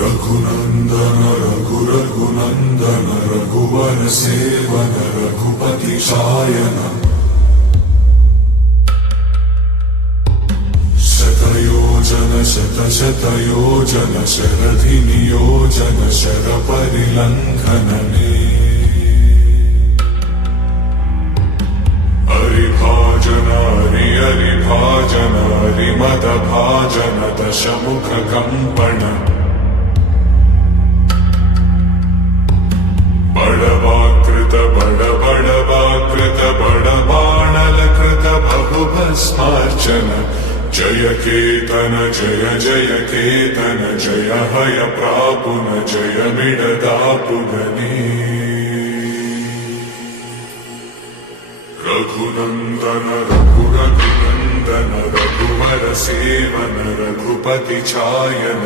रघुनंदन रघुनंदन रघुवर सेवन रघुपति शायन शतयोजन शतशतयोजन शरधि नियोजन शर परिलंघनने हरिभाजन हरिभाजन हरिमद भाजन दशमुख कंपन बड़वाकृत बड़वाकृत बड़बाणलकृत बहुभस्मार्चन जय केतन जय जय केतन जय हय प्रापुन जय मिडदापुगने रघुनंदन रघुनंदन रघुवर सेवन रघुपति चायन